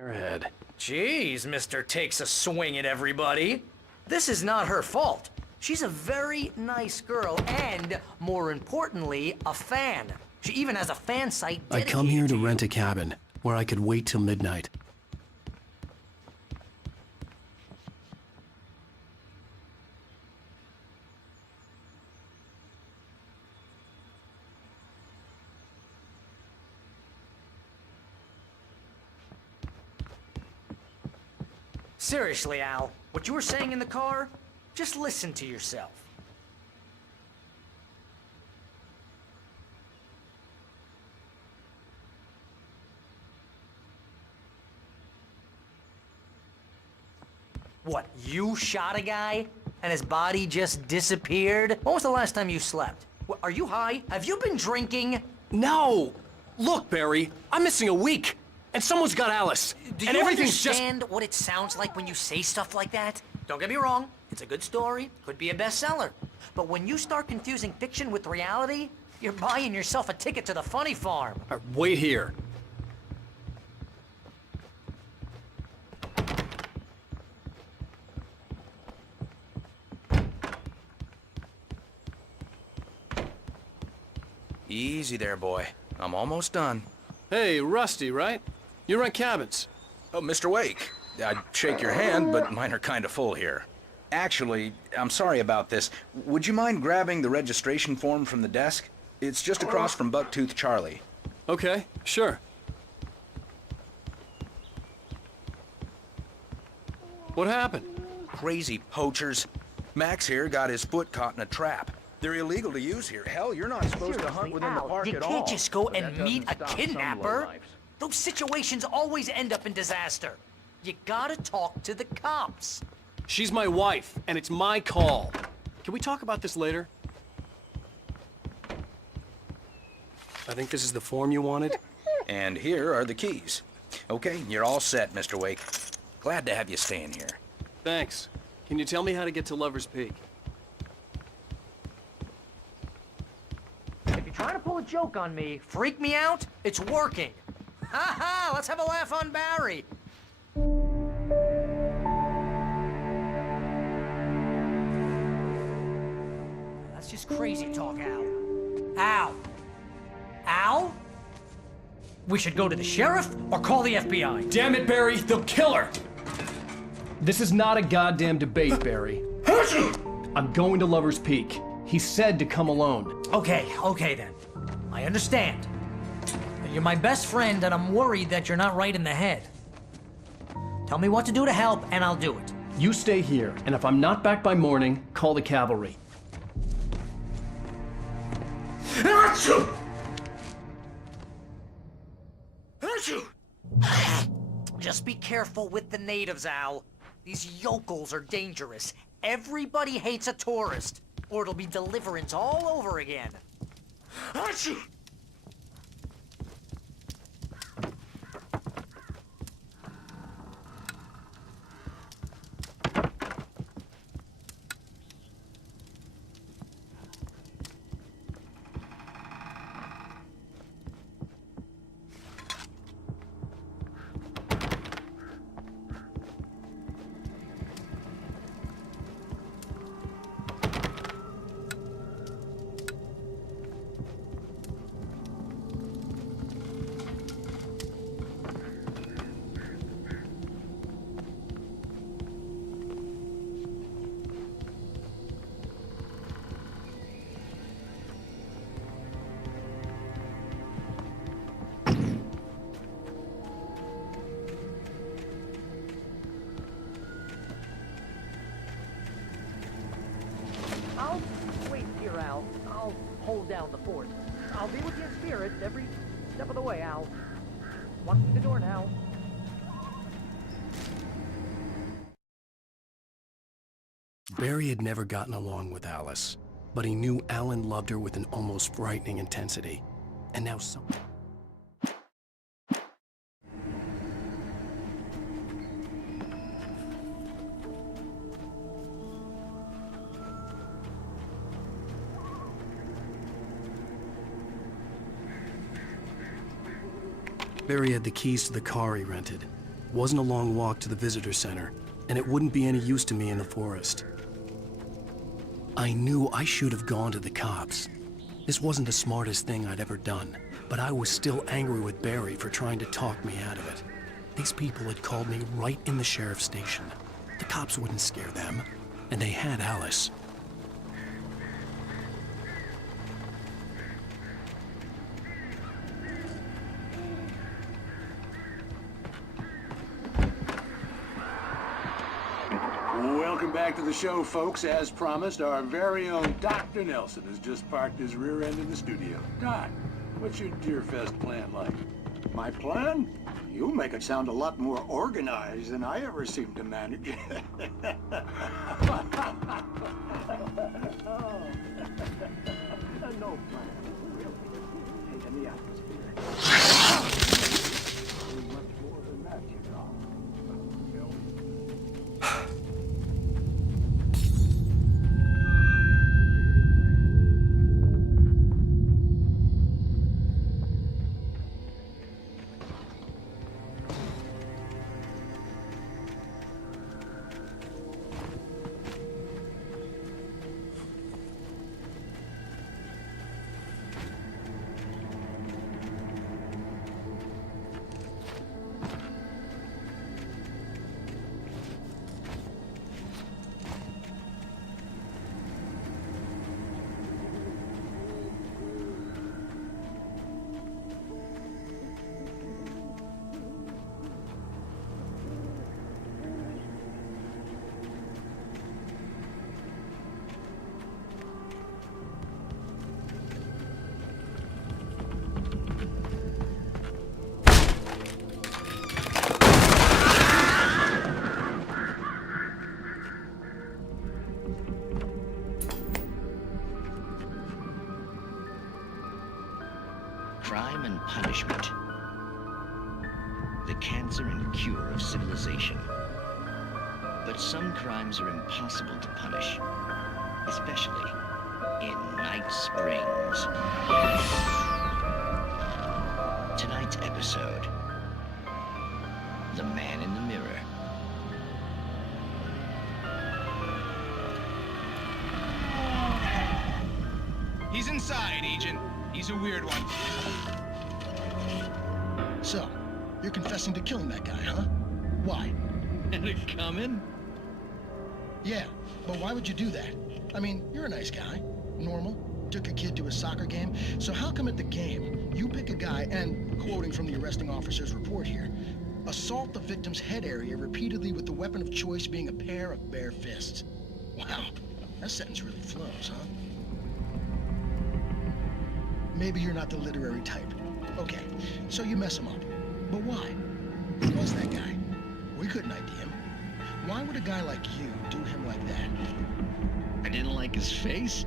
Airhead. Jeez, Mr. Takes a swing at everybody. This is not her fault. She's a very nice girl and, more importantly, a fan. She even has a fan site I dedicated come here to you. rent a cabin, where I could wait till midnight. Seriously, Al, what you were saying in the car, just listen to yourself. What, you shot a guy and his body just disappeared? When was the last time you slept? What, are you high? Have you been drinking? No! Look, Barry, I'm missing a week, and someone's got Alice. Do and you everything's understand what it sounds like when you say stuff like that? Don't get me wrong, it's a good story, could be a bestseller. But when you start confusing fiction with reality, you're buying yourself a ticket to the funny farm. Wait here. Easy there, boy. I'm almost done. Hey, Rusty, right? You rent cabins. Oh, Mr. Wake. I'd shake your hand, but mine are kind of full here. Actually, I'm sorry about this. Would you mind grabbing the registration form from the desk? It's just across from Bucktooth Charlie. Okay, sure. What happened? Crazy poachers. Max here got his foot caught in a trap. They're illegal to use here. Hell, you're not supposed to hunt within the Al, park you at all. can't just go But and that meet a doesn't stop some kidnapper. lowlifes. Those situations always end up in disaster. You gotta talk to the cops. She's my wife, and it's my call. Can we talk about this later? I think this is the form you wanted. And here are the keys. Okay, you're all set, Mr. Wake. Glad to have you staying here. Thanks. Can you tell me how to get to Lover's Peak? If you're trying to pull a joke on me, freak me out, it's working. Ha ha, let's have a laugh on Barry. That's just crazy talk, Al. Al? Al? We should go to the sheriff or call the FBI. Damn it, Barry! They'll kill her! This is not a goddamn debate, Barry. I'm going to Lover's Peak. He said to come alone. Okay then. I understand. You're my best friend, and I'm worried that you're not right in the head. Tell me what to do to help, and I'll do it. You stay here, and if I'm not back by morning, call the cavalry. Just be careful with the natives, Al. These yokels are dangerous. Everybody hates a tourist, or it'll be Deliverance all over again. I'll wait here, Al. I'll hold down the fort. I'll be with you in spirit every step of the way, Al. Walk through the door now. Barry had never gotten along with Alice, but he knew Alan loved her with an almost frightening intensity. And now something. Barry had the keys to the car he rented. wasn't a long walk to the visitor center, and it wouldn't be any use to me in the forest. I knew I should have gone to the cops. This wasn't the smartest thing I'd ever done, but I was still angry with Barry for trying to talk me out of it. These people had called me right in the sheriff's station. The cops wouldn't scare them, and they had Alice. Welcome back to the show, folks. As promised, our very own Dr. Nelson has just parked his rear end in the studio. Doc, what's your Deer Fest plan like? My plan? You make it sound a lot more organized than I ever seem to manage. No plan, really. Taking the atmosphere. Much more than that, you know. Crime and punishment. The cancer and cure of civilization. But some crimes are impossible to punish, especially in Night Springs. Tonight's episode, The Man in the Mirror. He's inside, Agent. He's a weird one. So, you're confessing to killing that guy, huh? Why? And it coming? Yeah, but why would you do that? I mean, you're a nice guy. Normal. Took a kid to a soccer game. So how come at the game, you pick a guy and, quoting from the arresting officer's report here, assault the victim's head area repeatedly with the weapon of choice being a pair of bare fists? Wow, that sentence really flows, huh? Maybe you're not the literary type. Okay, so you mess him up. But why? Who was that guy? We couldn't ID him. Why would a guy like you do him like that? I didn't like his face?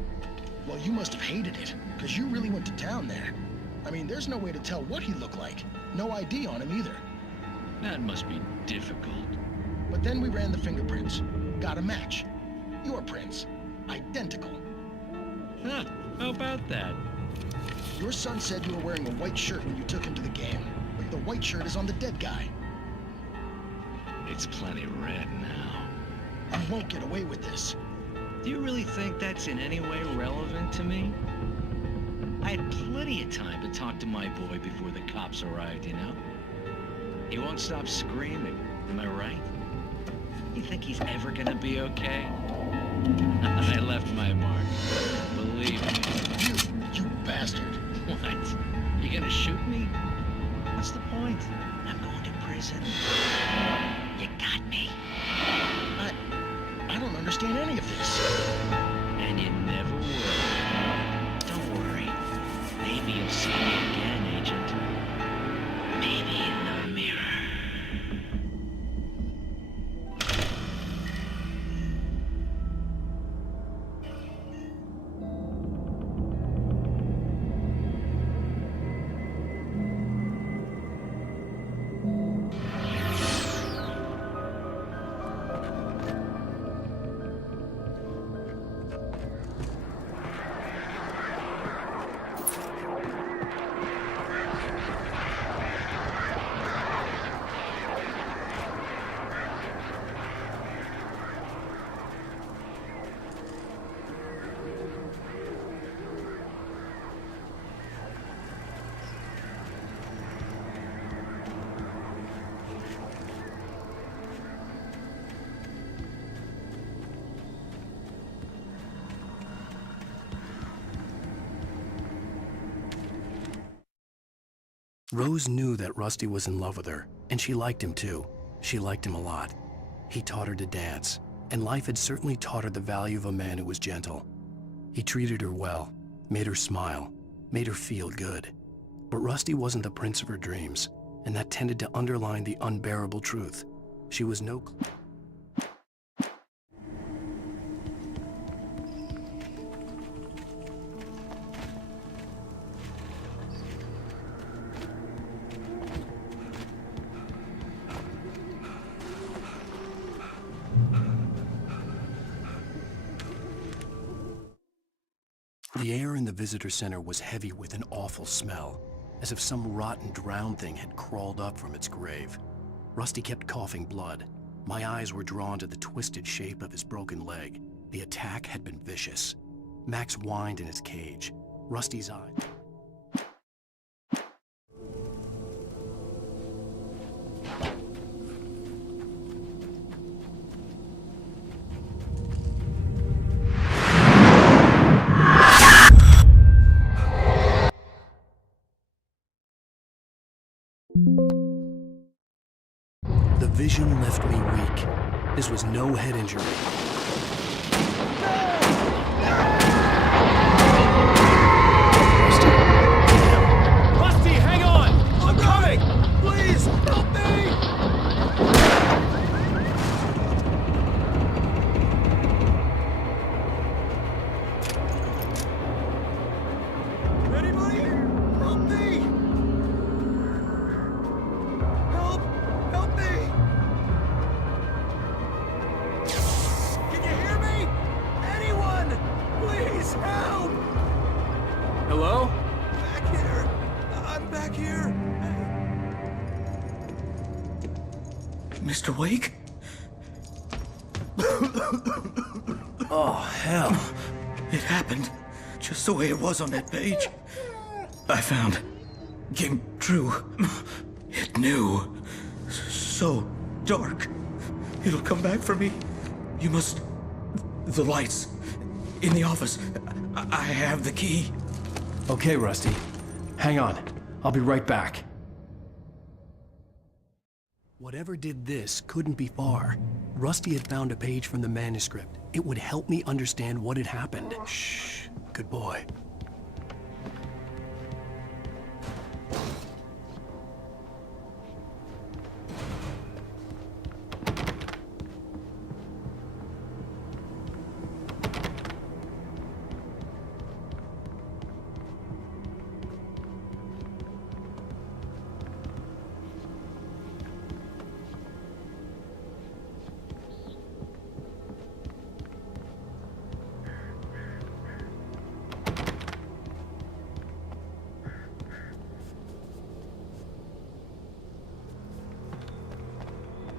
Well, you must have hated it, because you really went to town there. I mean, there's no way to tell what he looked like. No ID on him either. That must be difficult. But then we ran the fingerprints. Got a match. Your prints. Identical. Huh, how about that? Your son said you were wearing a white shirt when you took him to the game, but the white shirt is on the dead guy. It's plenty red now. You won't get away with this. Do you really think that's in any way relevant to me? I had plenty of time to talk to my boy before the cops arrived, you know? He won't stop screaming, am I right? You think he's ever gonna be okay? I left my mark. Believe me. You bastard. What? You gonna shoot me? What's the point? I'm going to prison. You got me. I don't understand any of this. And you never will. Don't worry. Maybe you'll see me again, Agent. Maybe in the mirror. Rose knew that Rusty was in love with her, and she liked him too. She liked him a lot. He taught her to dance, and life had certainly taught her the value of a man who was gentle. He treated her well, made her smile, made her feel good. But Rusty wasn't the prince of her dreams, and that tended to underline the unbearable truth. She was no... The air in the visitor center was heavy with an awful smell, as if some rotten drowned thing had crawled up from its grave. Rusty kept coughing blood. My eyes were drawn to the twisted shape of his broken leg. The attack had been vicious. Max whined in his cage. Rusty's eyes... The vision left me weak. This was no head injury. Rusty, hang on! I'm coming! Please, help me! Anybody? Help me! Help! Help me! Can you hear me? Anyone! Please help! Hello? Back here! I'm back here! Mr. Wake? Oh, hell. It happened just the way it was on that page. I found. Came true. It knew. So dark. It'll come back for me. You must... The lights. In the office. I have the key. Okay, Rusty. Hang on. I'll be right back. Whatever did this couldn't be far. Rusty had found a page from the manuscript. It would help me understand what had happened. Shh. Good boy.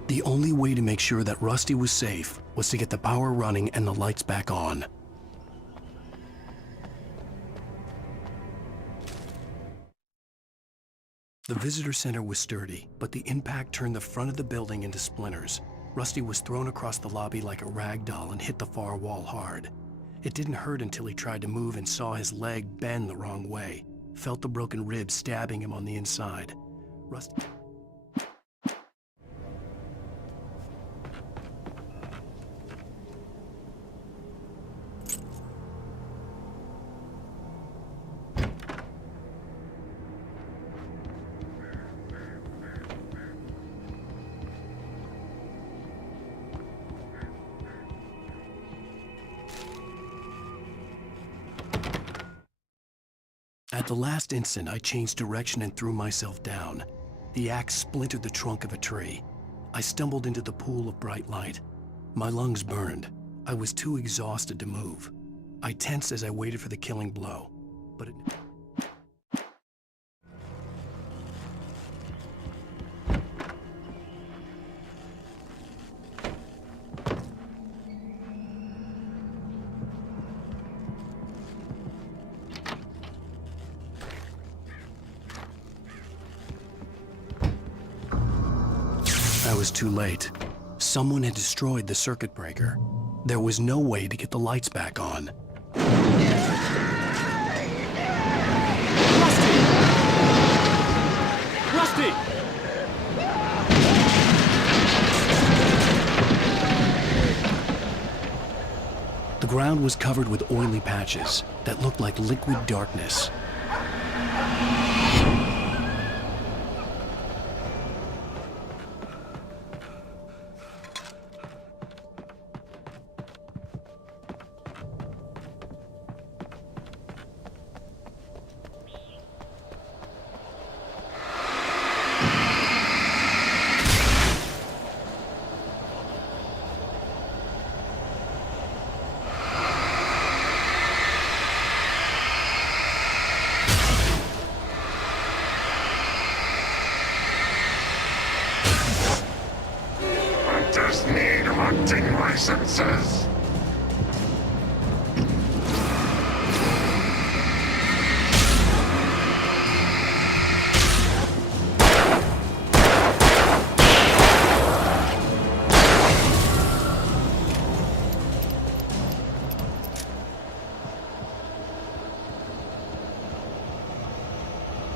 The only way to make sure that Rusty was safe was to get the power running and the lights back on. The visitor center was sturdy, but the impact turned the front of the building into splinters. Rusty was thrown across the lobby like a rag doll and hit the far wall hard. It didn't hurt until he tried to move and saw his leg bend the wrong way. Felt the broken ribs stabbing him on the inside. Rusty... At the last instant, I changed direction and threw myself down. The axe splintered the trunk of a tree. I stumbled into the pool of bright light. My lungs burned. I was too exhausted to move. I tensed as I waited for the killing blow, but it... I was too late. Someone had destroyed the circuit breaker. There was no way to get the lights back on. Rusty! The ground was covered with oily patches that looked like liquid darkness. Just need hunting licenses.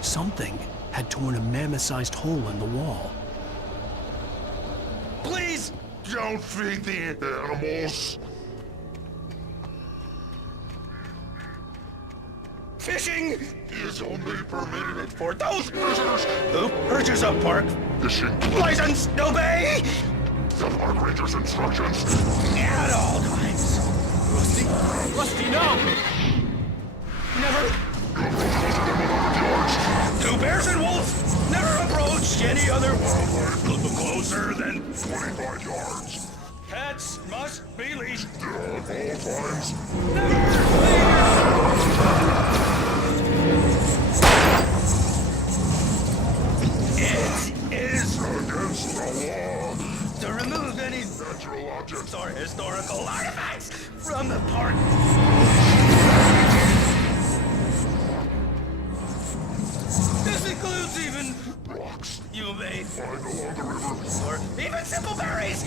Something had torn a mammoth-sized hole in the wall. Please don't feed the animals. Fishing Is only permitted for those prisoners. Who urges up, Park? Fishing License, obey! the Park Ranger's instructions. At all times. Rusty? Rusty, no! Never. Two bears and wolves never approach any other wildlife closer than 25 yards. pets must be leashed. At all times. It is Against the law. to remove any Natural objects. or historical artifacts from the park. This includes even Rocks. you may Find along the river. or even simple berries.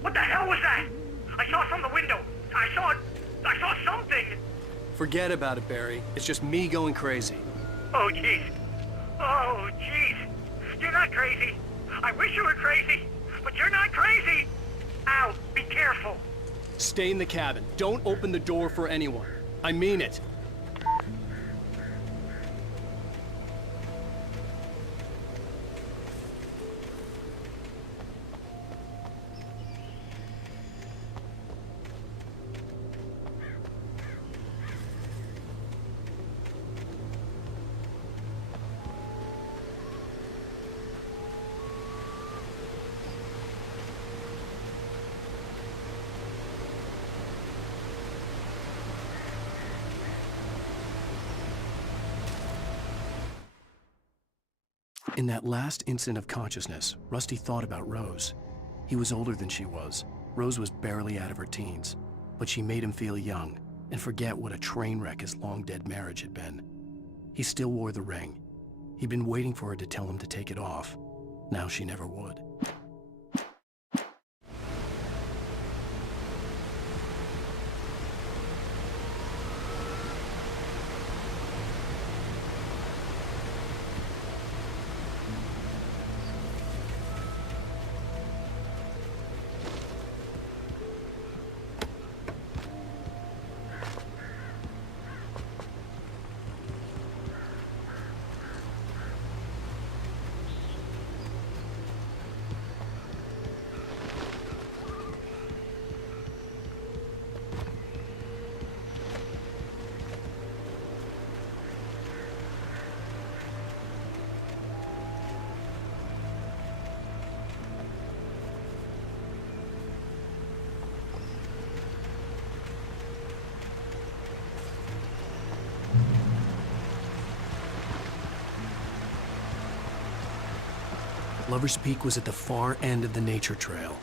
What the hell was that? I saw it from the window. I saw something. Forget about it, Barry. It's just me going crazy. Oh, jeez. Oh, jeez. You're not crazy. I wish you were crazy, but you're not crazy. Ow, be careful. Stay in the cabin. Don't open the door for anyone. I mean it. In that last instant of consciousness, Rusty thought about Rose. He was older than she was. Rose was barely out of her teens, but she made him feel young and forget what a train wreck his long-dead marriage had been. He still wore the ring. He'd been waiting for her to tell him to take it off. Now she never would. Lover's Peak was at the far end of the nature trail.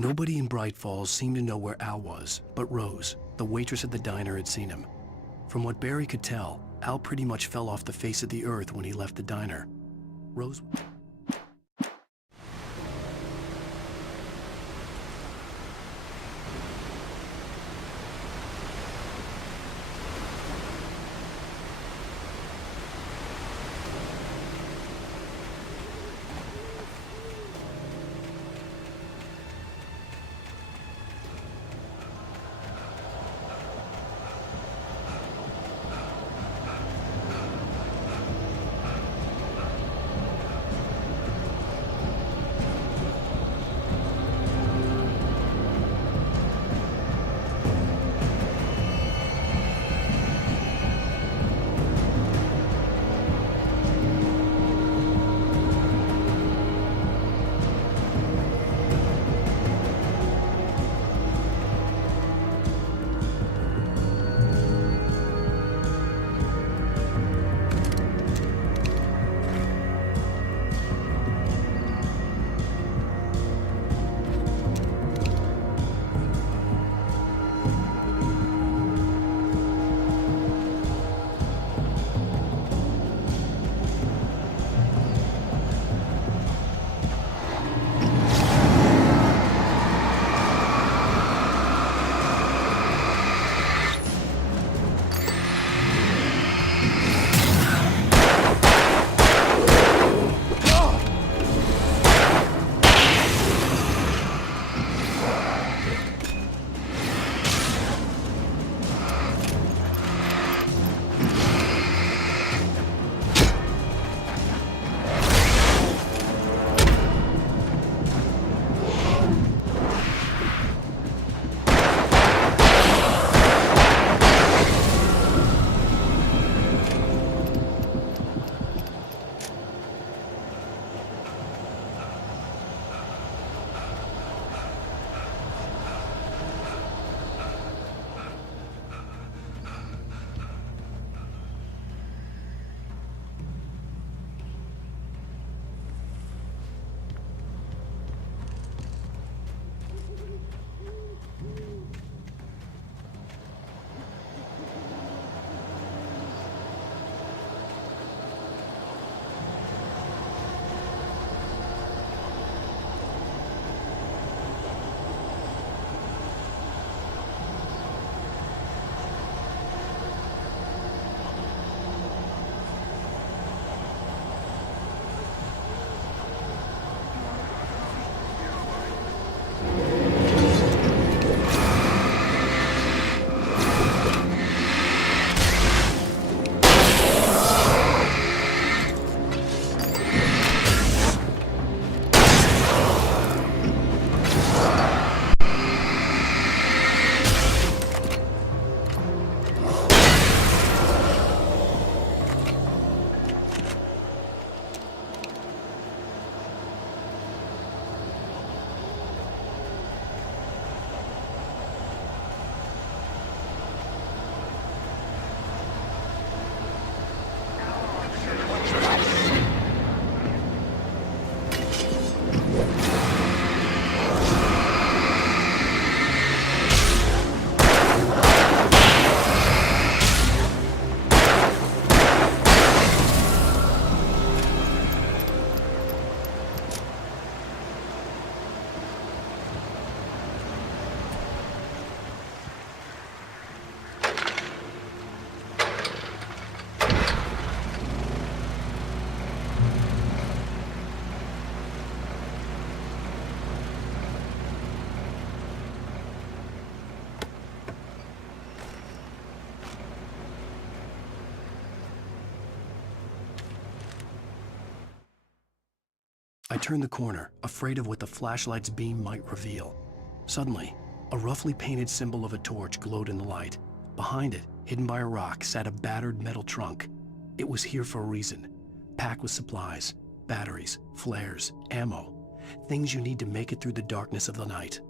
Nobody in Bright Falls seemed to know where Al was, but Rose, the waitress at the diner, had seen him. From what Barry could tell, Al pretty much fell off the face of the earth when he left the diner. Rose... I turned the corner, afraid of what the flashlight's beam might reveal. Suddenly, a roughly painted symbol of a torch glowed in the light. Behind it, hidden by a rock, sat a battered metal trunk. It was here for a reason, packed with supplies, batteries, flares, ammo, things you need to make it through the darkness of the night.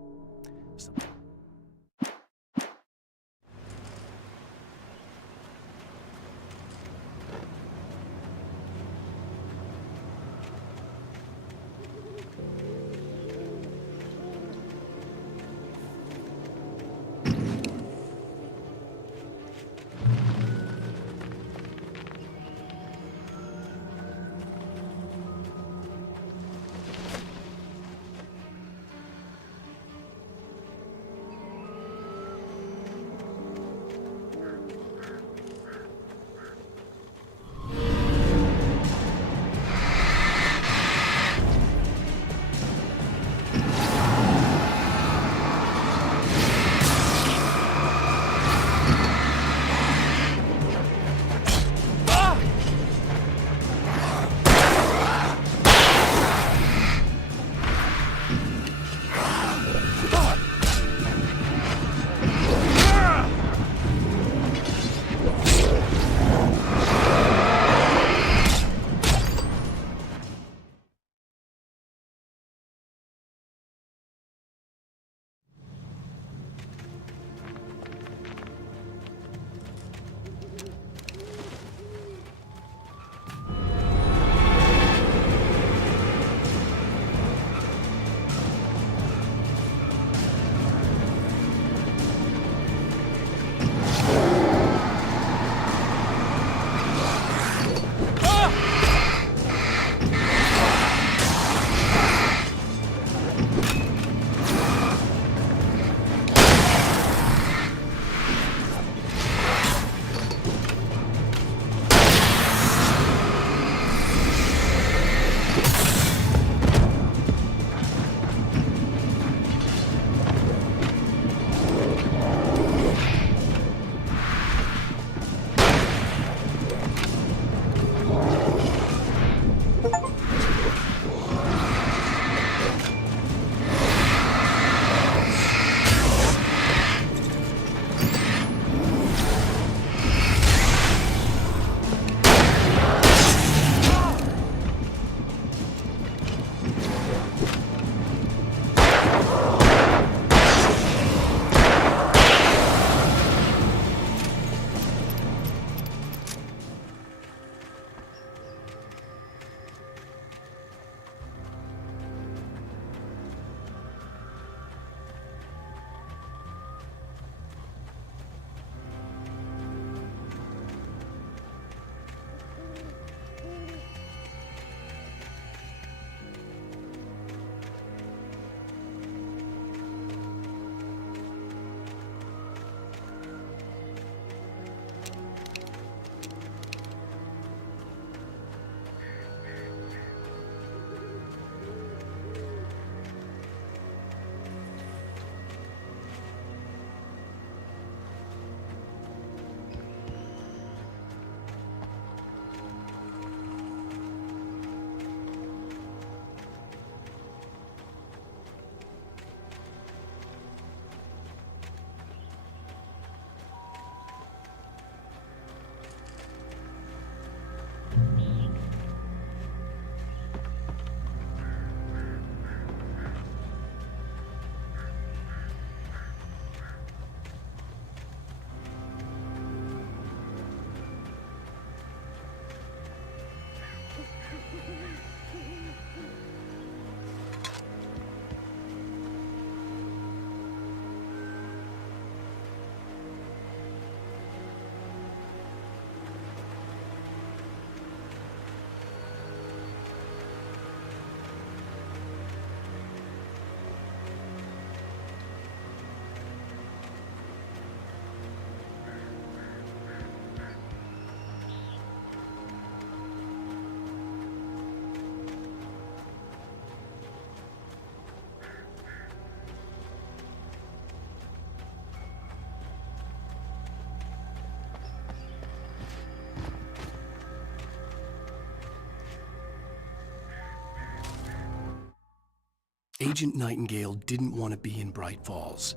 Agent Nightingale didn't want to be in Bright Falls.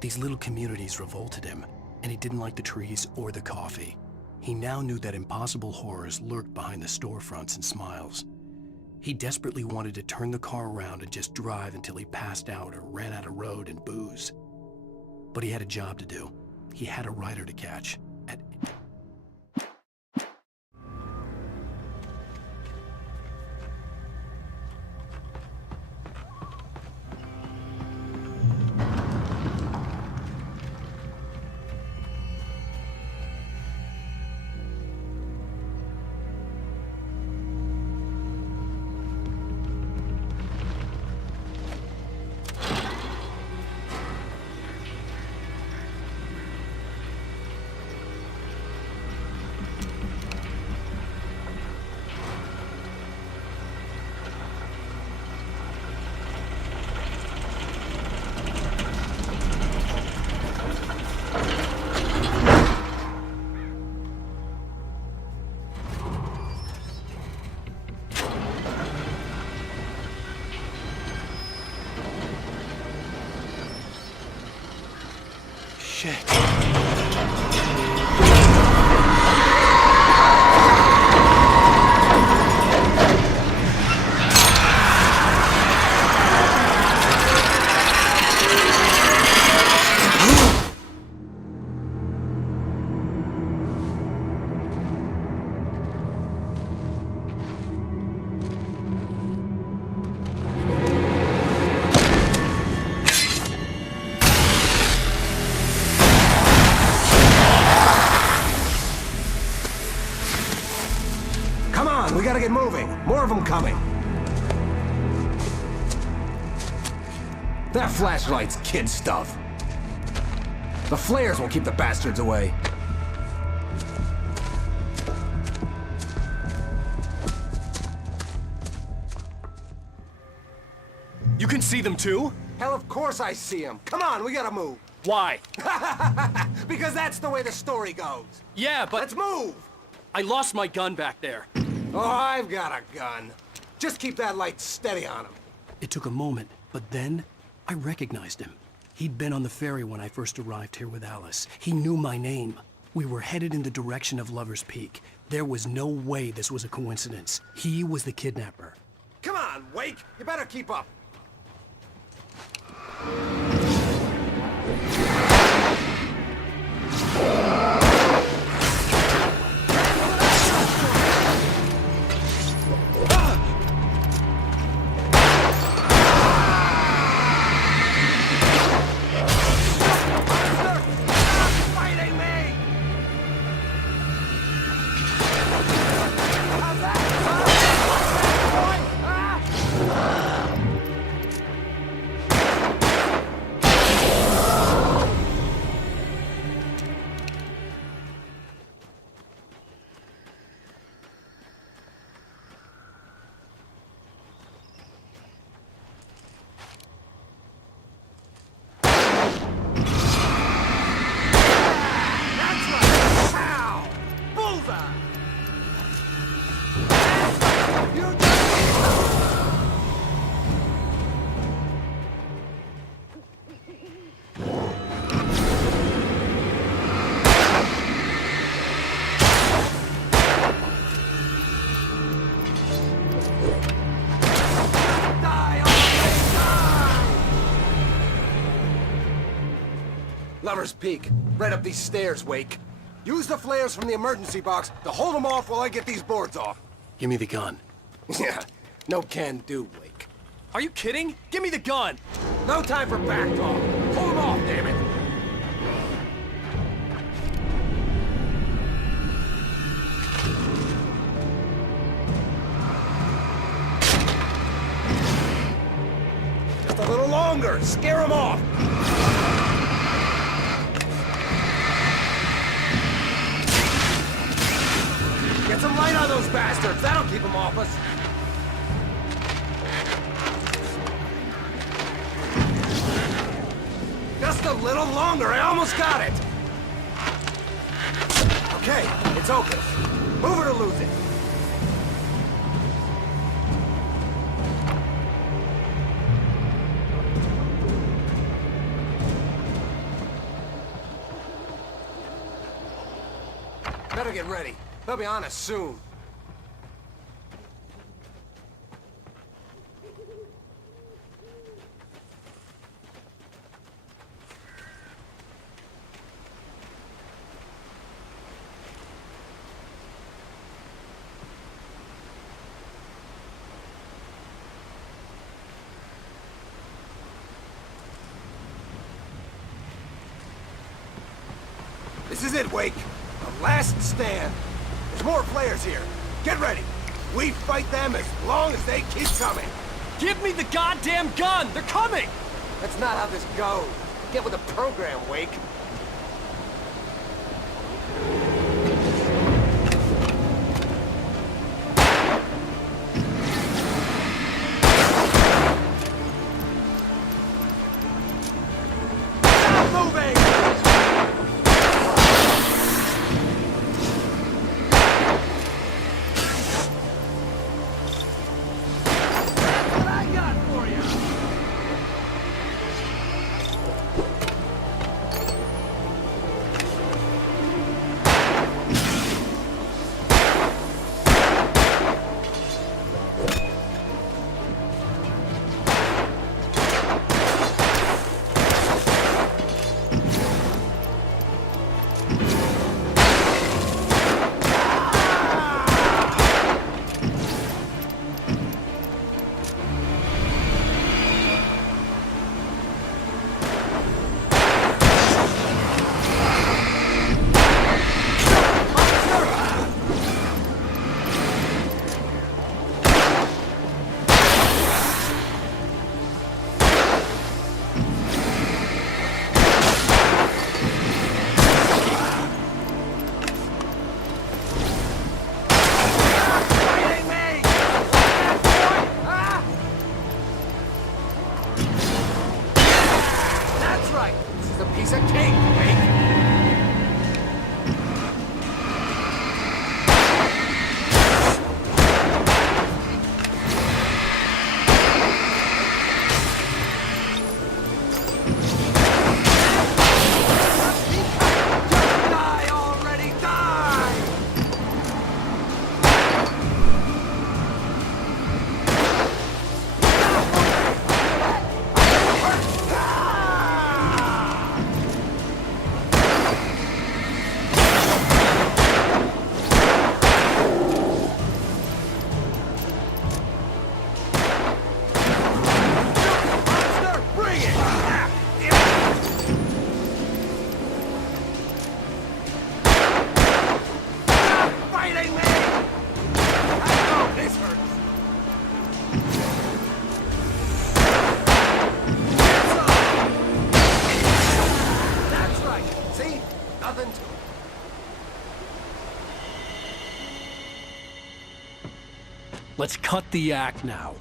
These little communities revolted him, and he didn't like the trees or the coffee. He now knew that impossible horrors lurked behind the storefronts and smiles. He desperately wanted to turn the car around and just drive until he passed out or ran out of road and booze. But he had a job to do. He had a rider to catch. Shit. We gotta get moving. More of them coming. That flashlight's kid stuff. The flares will keep the bastards away. You can see them too? Hell, of course I see them. Come on, we gotta move. Why? Because that's the way the story goes. Yeah, but... Let's move! I lost my gun back there. Oh, I've got a gun. Just keep that light steady on him. It took a moment, but then I recognized him. He'd been on the ferry when I first arrived here with Alice. He knew my name. We were headed in the direction of Lover's Peak. There was no way this was a coincidence. He was the kidnapper. Come on, Wake! You better keep up. Lover's Peak. Right up these stairs, Wake. Use the flares from the emergency box to hold them off while I get these boards off. Give me the gun. Yeah, no can do, Wake. Are you kidding? Give me the gun! No time for back talk. Hold them off, damn it! Just a little longer. Scare them off. Get some light on those bastards. That'll keep them off us. Just a little longer. I almost got it. Okay, it's open. Move it or lose it. better get ready. They'll be on us soon. This is it, Wake. The last stand. There's more players here. Get ready. We fight them as long as they keep coming. Give me the goddamn gun! They're coming! That's not how this goes. Get with the program, Wake. Let's cut the act now.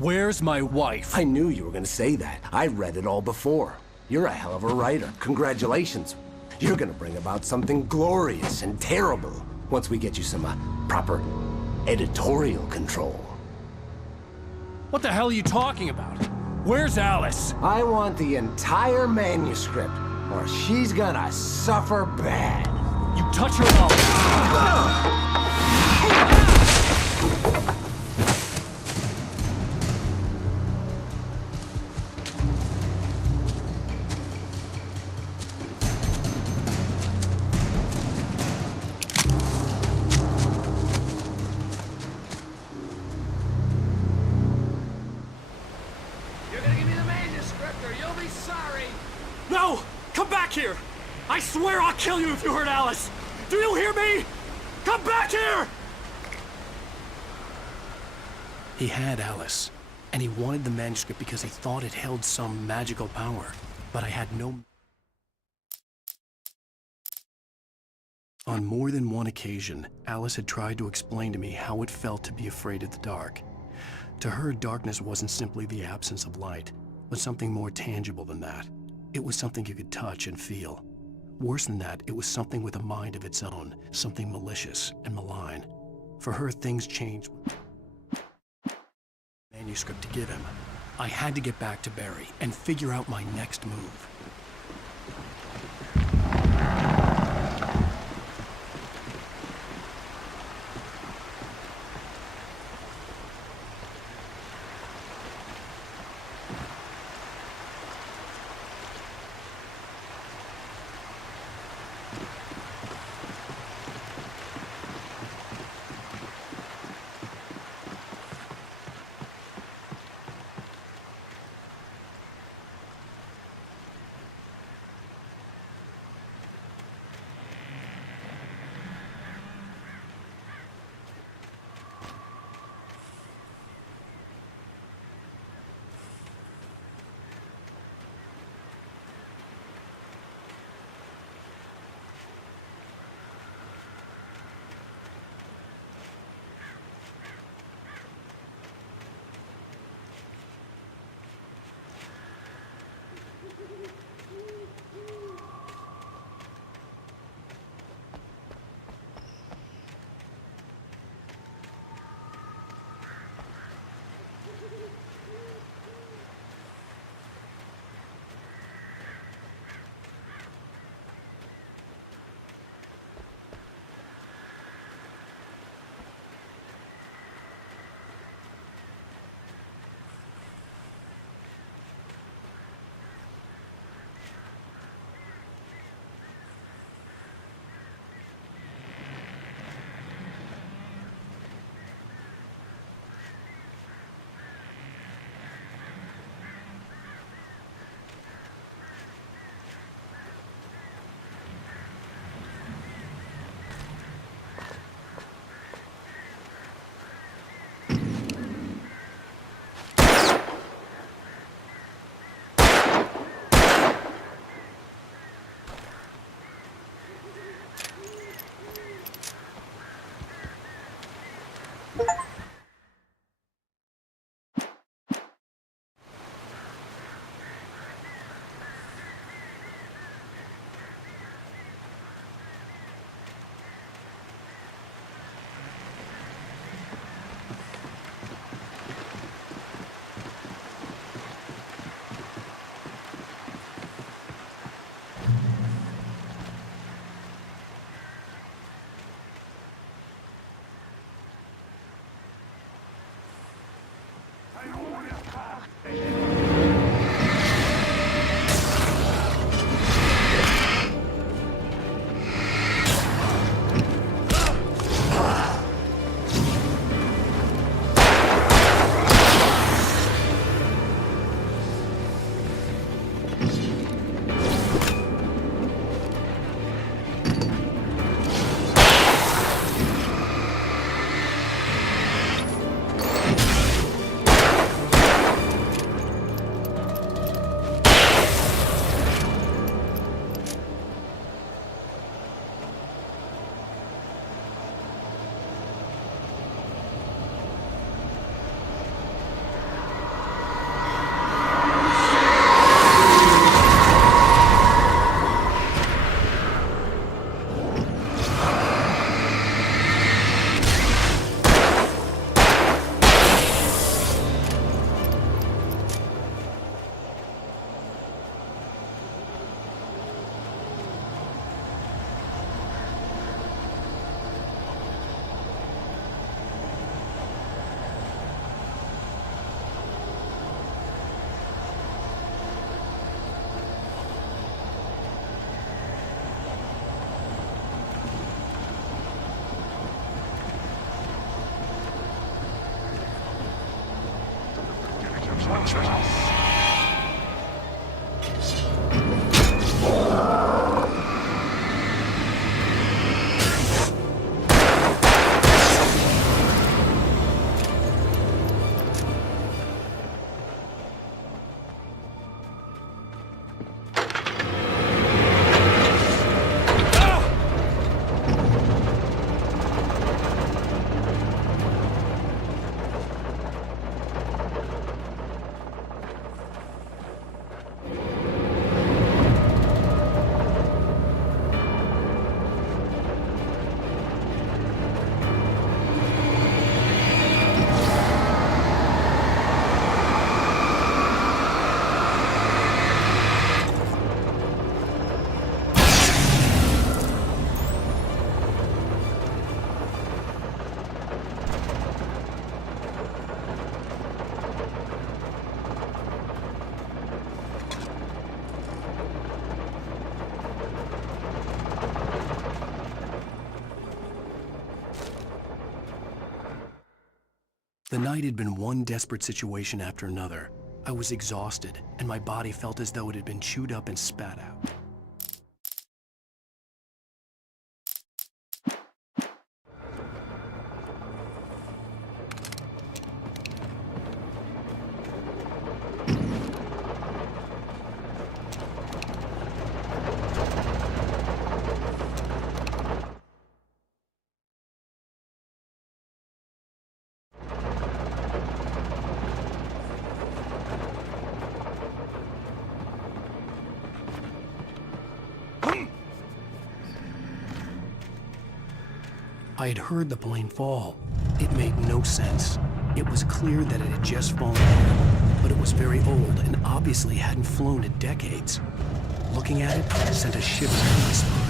Where's my wife? I knew you were gonna say that. I read it all before. You're a hell of a writer. Congratulations. You're gonna bring about something glorious and terrible once we get you some proper editorial control. What the hell are you talking about? Where's Alice? I want the entire manuscript, or she's gonna suffer bad. You touch her up. No! Come back here! I swear I'll kill you if you hurt Alice! Do you hear me? Come back here! He had Alice, and he wanted the manuscript because he thought it held some magical power. But I had no... On more than one occasion, Alice had tried to explain to me how it felt to be afraid of the dark. To her, darkness wasn't simply the absence of light, but something more tangible than that. It was something you could touch and feel. Worse than that, it was something with a mind of its own, something malicious and malign. For her, things changed. Manuscript to give him. I had to get back to Barry and figure out my next move. The night had been one desperate situation after another. I was exhausted, and my body felt as though it had been chewed up and spat out. I had heard the plane fall. It made no sense. It was clear that it had just fallen down, but it was very old and obviously hadn't flown in decades. Looking at it sent a shiver down my spine.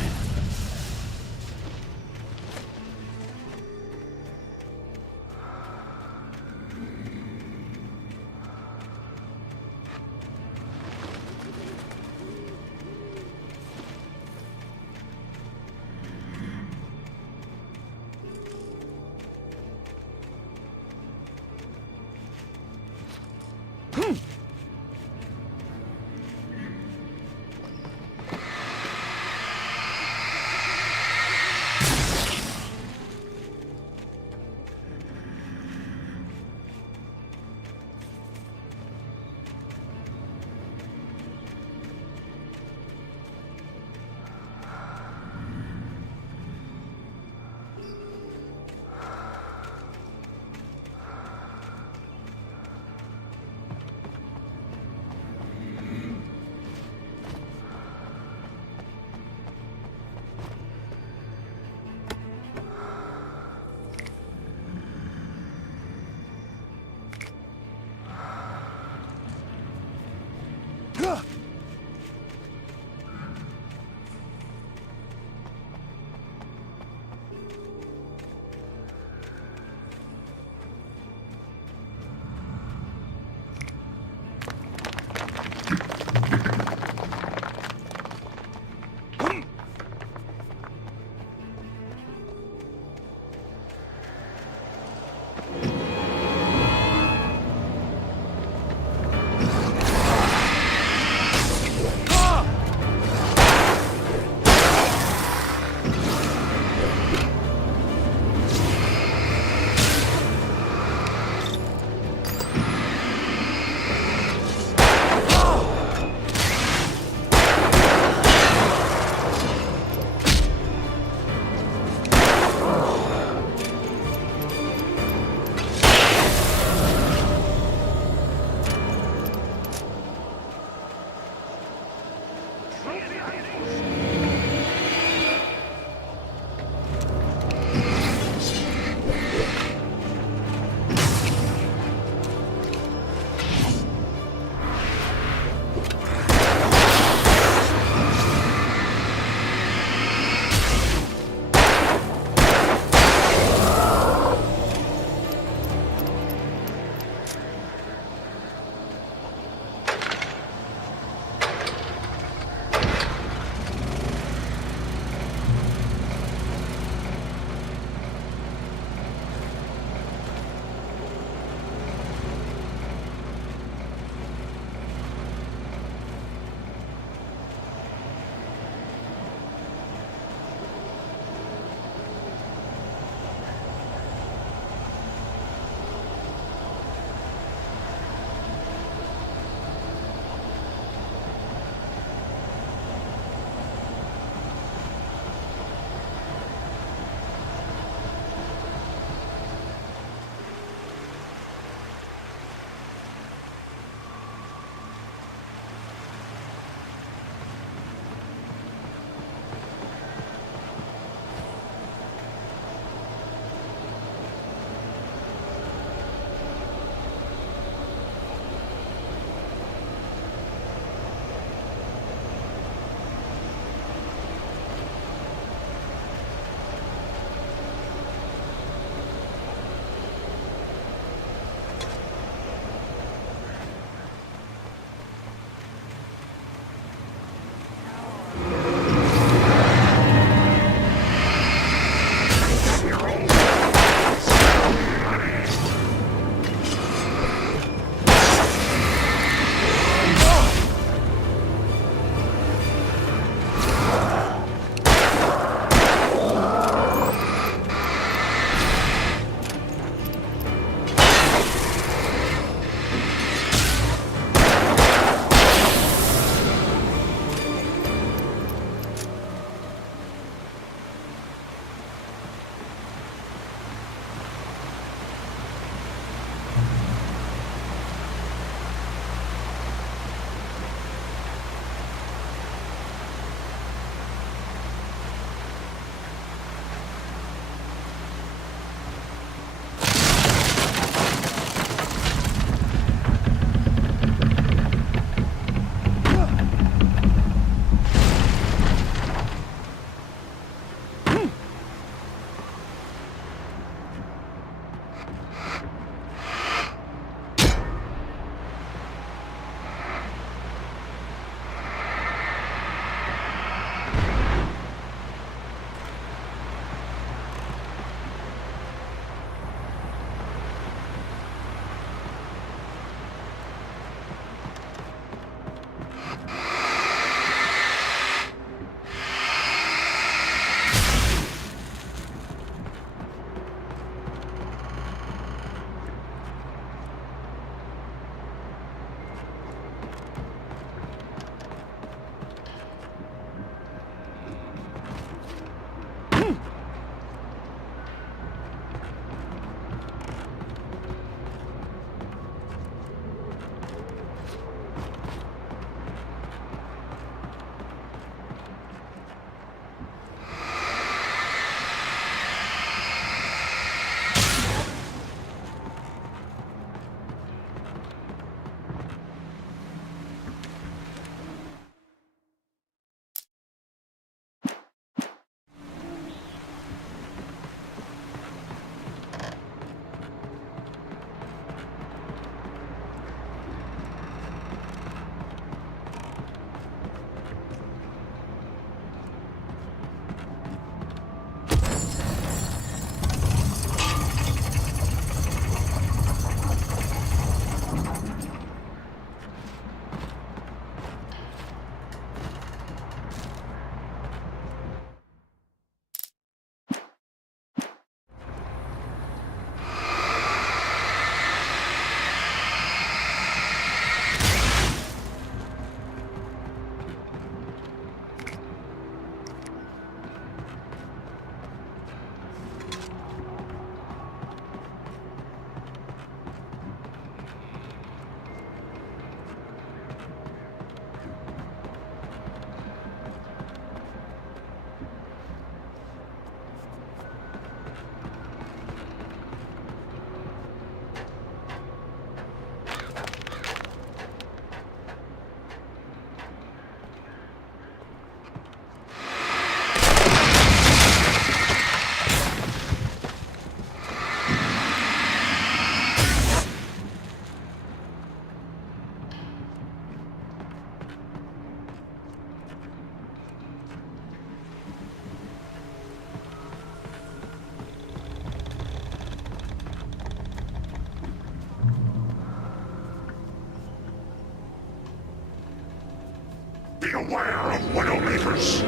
aware of Widowmakers.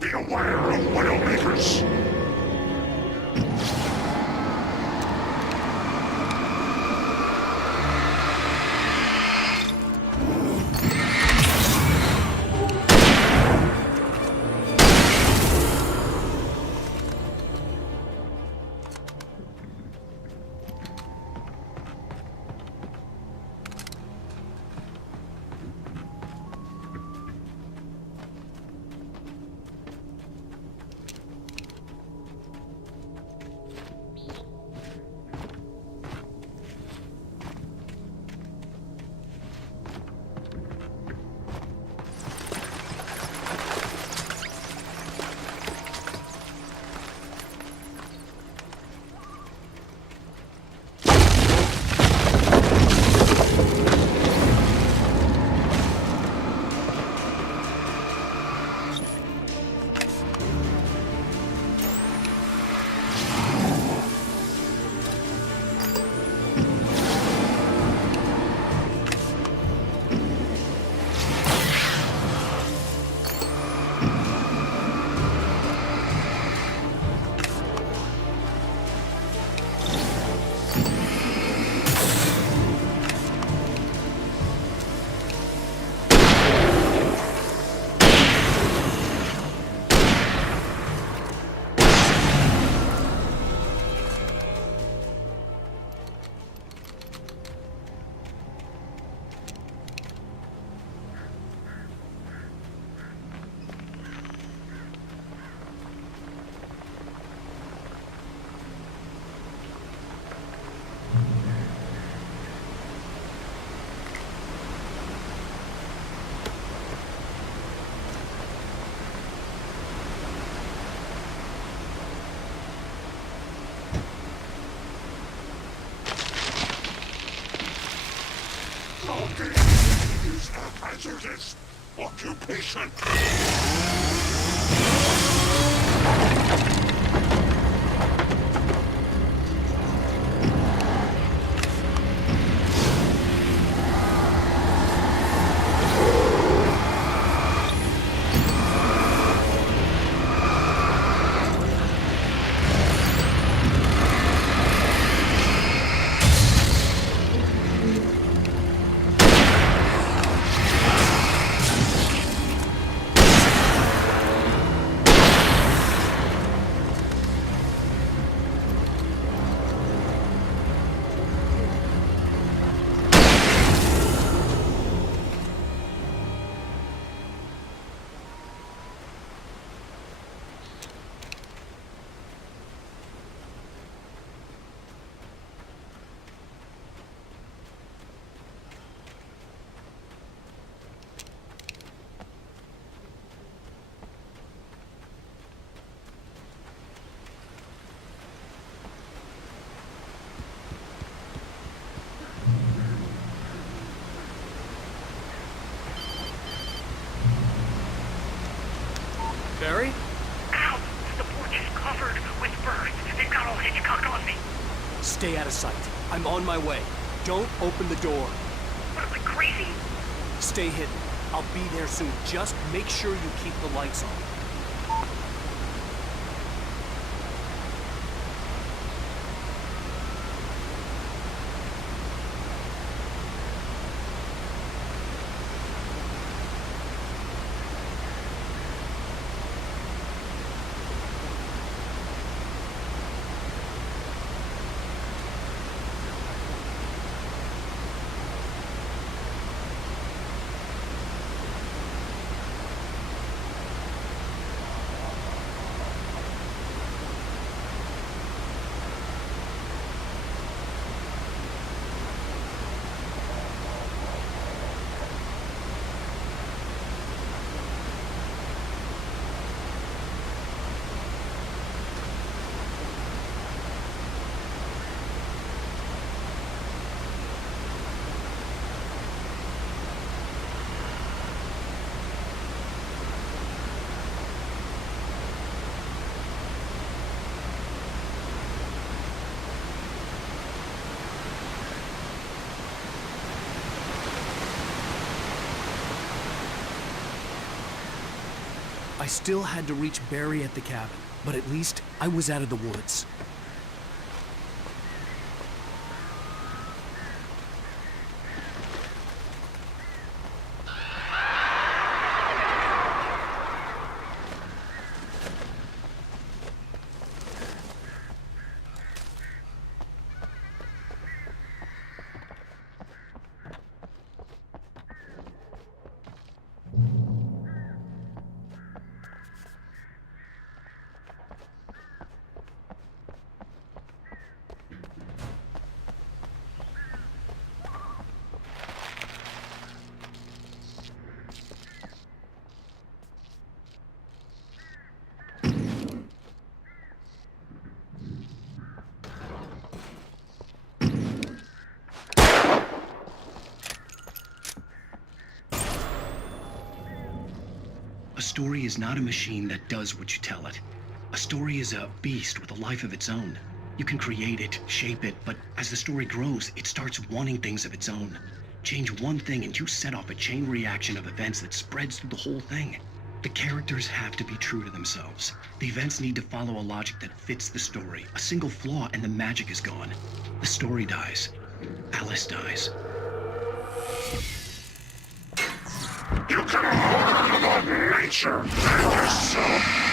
Be aware of Widowmakers. Is a hazardous occupation. of sight. I'm on my way. Don't open the door. What am I, crazy? Stay hidden. I'll be there soon. Just make sure you keep the lights on. I still had to reach Barry at the cabin, but at least I was out of the woods. A story is not a machine that does what you tell it. A story is a beast with a life of its own. You can create it, shape it, but as the story grows, it starts wanting things of its own. Change one thing and you set off a chain reaction of events that spreads through the whole thing. The characters have to be true to themselves. The events need to follow a logic that fits the story. A single flaw and the magic is gone. The story dies. Alice dies. You can hold nature and yourself.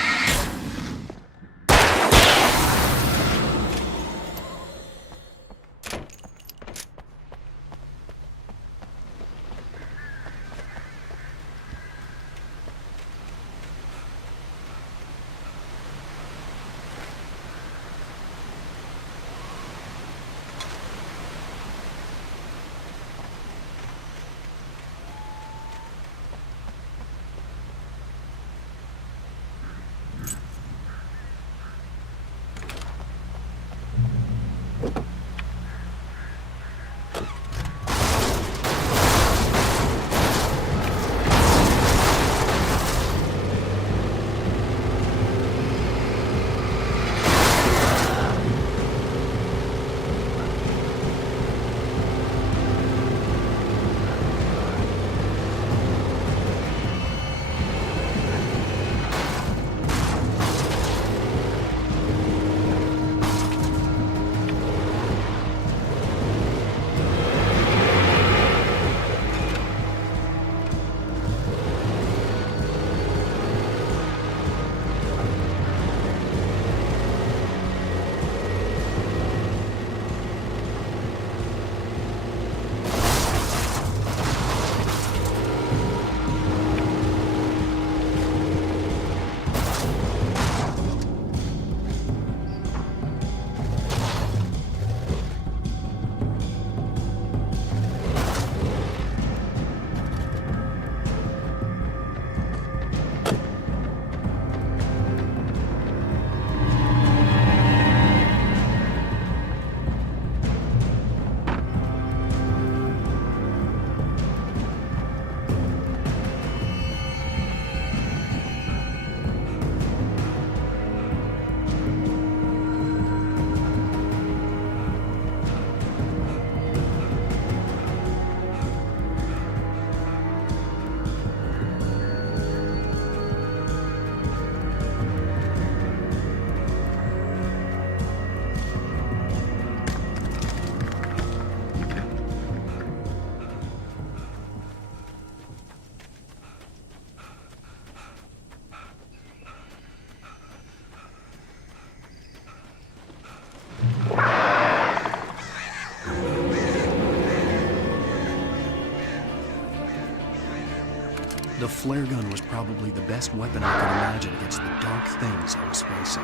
The flare gun was probably the best weapon I could imagine against the dark things I was facing.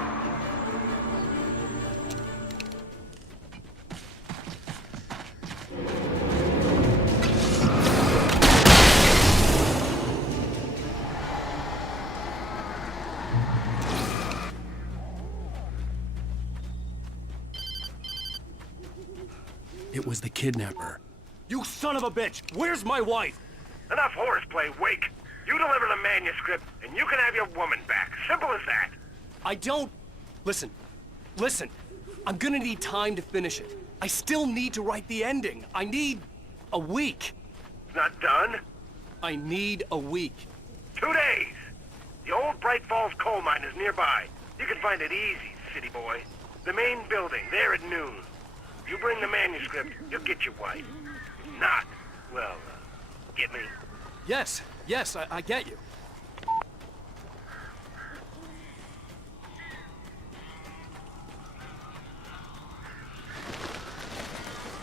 It was the kidnapper. You son of a bitch! Where's my wife? Enough horseplay, Wake. You deliver the manuscript, and you can have your woman back. Simple as that. I don't... Listen. I'm gonna need time to finish it. I still need to write the ending. I need a week. It's not done? I need a week. 2 days. The old Bright Falls coal mine is nearby. You can find it easy, city boy. The main building, there at noon. You bring the manuscript, you'll get your wife. If not, well, get me? Yes, I get you.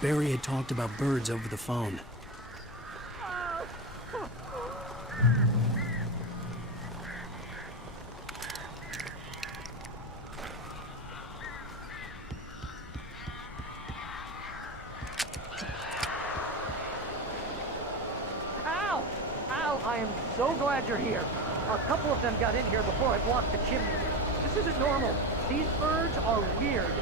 Barry had talked about birds over the phone. I am so glad you're here. A couple of them got in here before I blocked the chimney. This isn't normal. These birds are weird.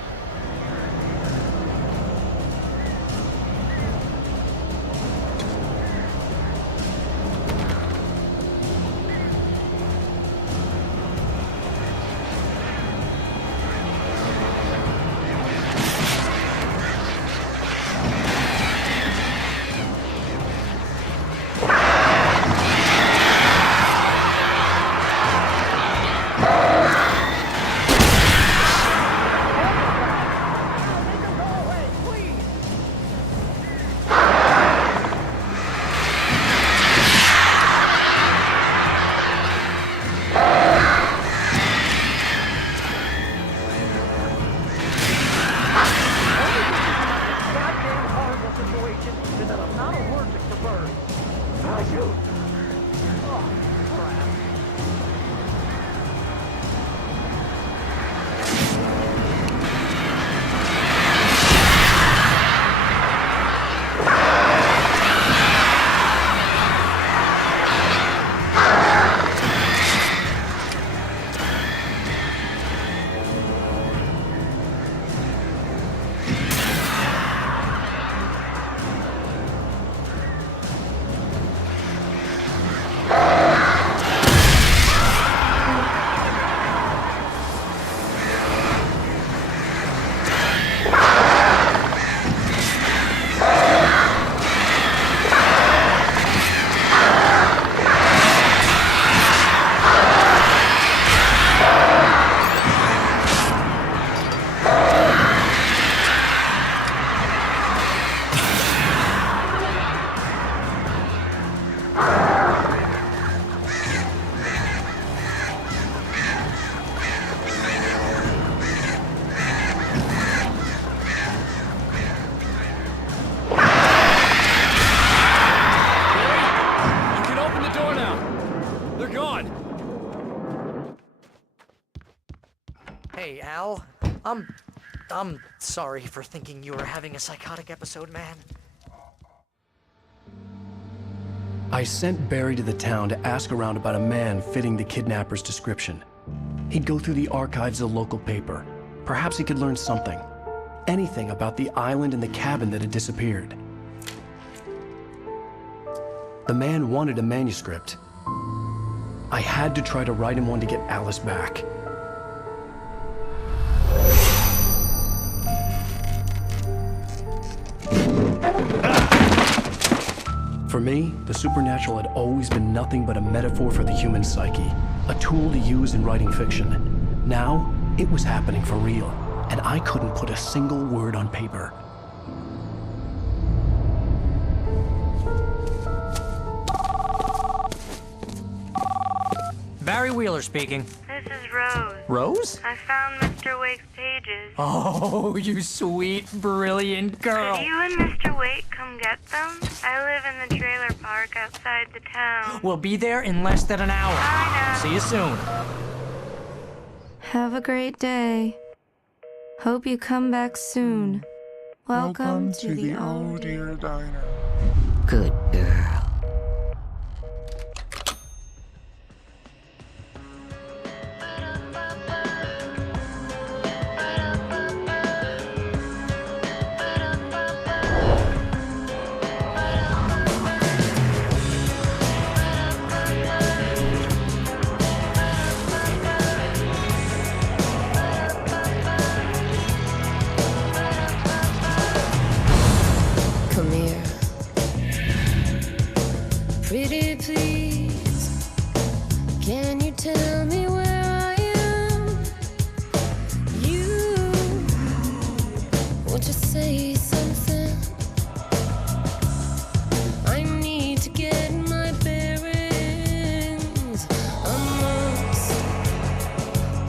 Hey, Al. I'm sorry for thinking you were having a psychotic episode, man. I sent Barry to the town to ask around about a man fitting the kidnapper's description. He'd go through the archives of the local paper. Perhaps he could learn something. Anything about the island and the cabin that had disappeared. The man wanted a manuscript. I had to try to write him one to get Alice back. For me, the supernatural had always been nothing but a metaphor for the human psyche, a tool to use in writing fiction. Now, it was happening for real, and I couldn't put a single word on paper. Barry Wheeler speaking. This is Rose. Rose? I found Mr. Mr. Wake's pages. Oh, you sweet, brilliant girl. Could you and Mr. Wake come get them? I live in the trailer park outside the town. We'll be there in less than an hour. I know. See you soon. Have a great day. Hope you come back soon. Welcome to the Oh Dear Diner. Good girl. Come here. Pretty please. Can you tell me where I am? You. Won't you say something? I need to get my bearings. Amongst.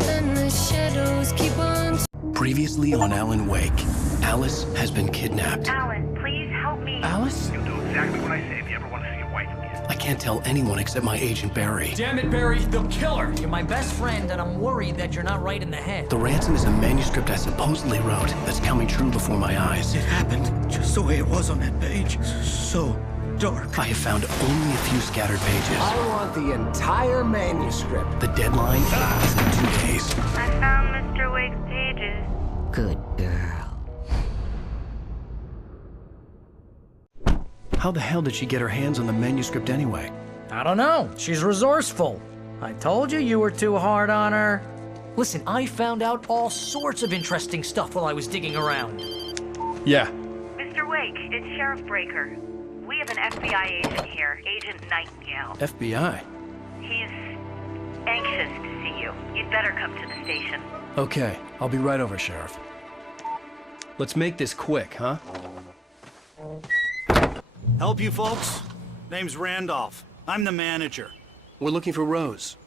And the shadows keep on. Previously on Alan Wake, Alice has been kidnapped. Alan, please help me. Alice? You'll do exactly what I say if you ever want to see your wife again. I can't tell anyone except my agent Barry. Damn it, Barry, they'll kill her! You're my best friend, and I'm worried that you're not right in the head. The ransom is a manuscript I supposedly wrote that's coming true before my eyes. It happened just the way it was on that page. So dark. I have found only a few scattered pages. I want the entire manuscript. The deadline is in 2 days. I found Mr. Wake's pages. Good girl. How the hell did she get her hands on the manuscript anyway? I don't know. She's resourceful. I told you were too hard on her. Listen, I found out all sorts of interesting stuff while I was digging around. Yeah. Mr. Wake, it's Sheriff Breaker. We have an FBI agent here, Agent Nightingale. FBI? He's anxious to see you. You'd better come to the station. Okay, I'll be right over, Sheriff. Let's make this quick, huh? Help you folks? Name's Randolph. I'm the manager. We're looking for Rose.